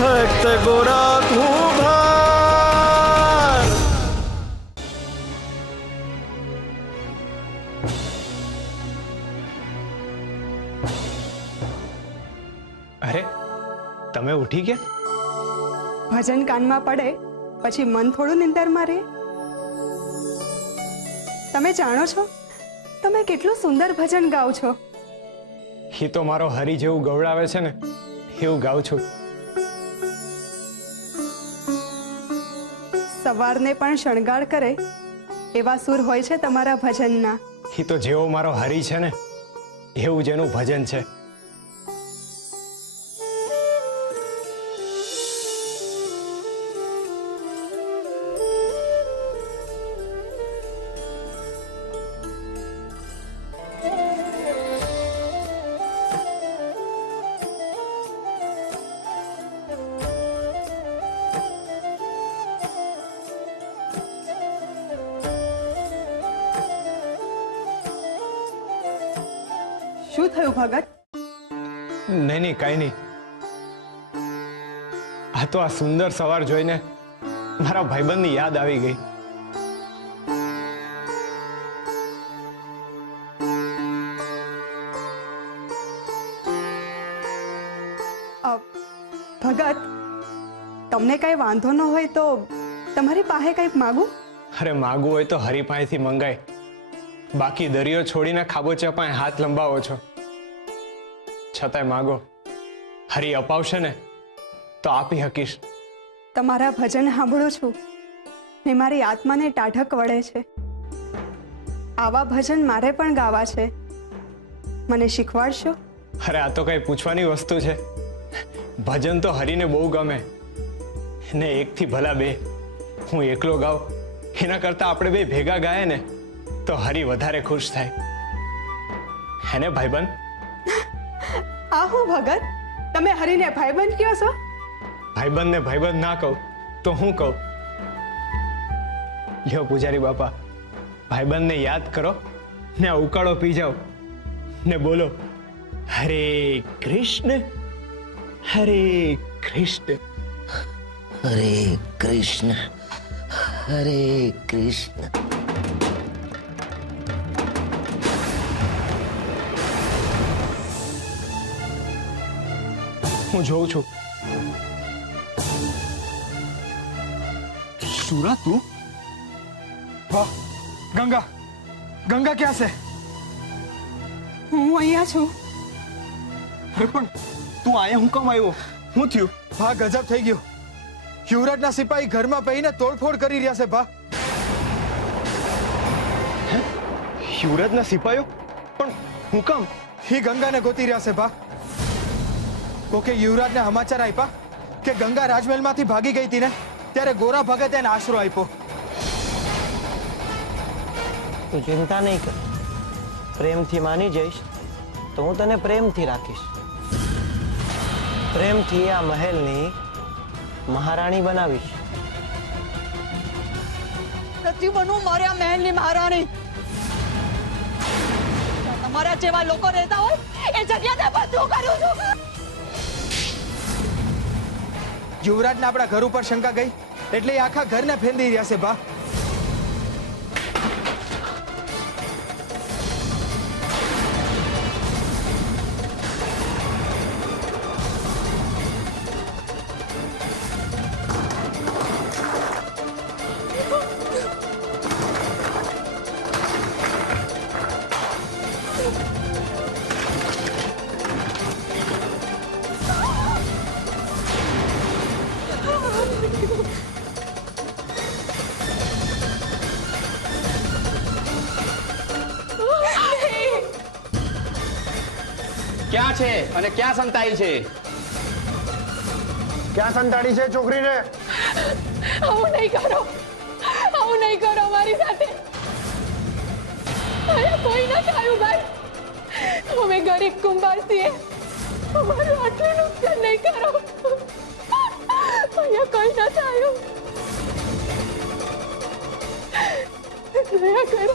ભક્ત ગોરા કુંભાર. અરે તમે ઉઠી ગયા? ભજન કાનમાં પડે પછી મન થોડું નિંદરમાં રહે. તમે જાણો છો તમે કેટલું સુંદર ભજન ગાઓ છો. એ તો મારો હરી જેવું ગવડાવે છે ને એવું ગાઉં છું. સવારને પણ શણગાર કરે એવા સુર હોય છે તમારા ભજનના. એ તો જેવો મારો હરી છે ને એવું જ એનું ભજન છે. શું થયું ભગત? નહીં નહીં કાંઈ નહીં. આ તો આ સુંદર સવાર જોઈને મારા ભાઈબંધની યાદ આવી ગઈ. ભગત તમને કઈ વાંધો ન હોય તો તમારી પાસે કંઈક માગું? અરે માગવું હોય તો હરી પાસેથી મંગાય. બાકી દરિયો છોડીને ખાબોચિયા પાસે હાથ લંબાવો છો. છતાંય માગો, હરી અપાવશે ને તો આપી હકીશ. તમારા ભજન સાંભળું છું ને મારી આત્માને ટાઢક વળે છે. આવા ભજન મારે પણ ગાવા છે. મને શીખવાડશો? અરે આ તો કઈ પૂછવાની વસ્તુ છે. ભજન તો હરીને બહુ ગમે ને એકથી ભલા બે. હું એકલો ગાઉં એના કરતા આપણે બે ભેગા ગાય ને તો હરી વધારે ખુશ થાય. હેને ભાઈબંધ? આ હું ભગત તમે હરીને ભાઈબંધ કહો છો? ભાઈબંધ ને ભાઈબંધ ના કહું તો હું કહું? લ્યો પૂજારી બાપા, ભાઈબંધને યાદ કરો ને આ ઉકાળો પી જાઓ ને બોલો હરે કૃષ્ણ હરે કૃષ્ણ હરે કૃષ્ણ હરે કૃષ્ણ. હું જોઉં છું. सूरा तू? वाह, गंगा गंगा क्या से? હું અહીંયા છું. अरे पण तू आया हूं कम आयो? હું થયું? ભા ગજબ થઈ ગયું. યુવરાજના સિપાહી ઘરમાં પહેરીને તોડફોડ કરી રહ્યા છે ભા. યુવરાજના સિપાહીઓ? પણ હું કામ? ही ગંગાને ગોતી રહ્યા છે ભા. કોકે યુવરાજને સમાચાર આપ્યા કે ગંગા રાજમહેલમાંથી ભાગી ગઈ હતી ને ત્યારે ગોરા ભગતે એને આશરો આપ્યો. તું ચિંતા નહીં કર, પ્રેમથી માની જઈશ તો હું તને પ્રેમથી રાખીશ. પ્રેમથી આ મહેલની મહારાણી બનાવીશ. નથી બનવું મારે આ મહેલની મહારાણી. તમારા જેવા લોકો રહેતા હોય એ જગ્યાને બધું કરું છું. યુવરાજને આપણા ઘર ઉપર શંકા ગઈ એટલે એ આખા ઘરને ફેંદી રહ્યા છે ભા. ક્યાં છે અને ક્યાં સંતાઈ છે? ક્યાં સંતાડી છે છોકરીને? આવું નહીં કરો, આવું નહીં કરો મારી સાથે. અહીંયા કોઈ ના થયું ભાઈ. અમે ગરીબ કુંભાર છીએ. અમારું આટલું નુકસાન નહીં કરો. અહીંયા કોઈ ના થયું. દયા કરો.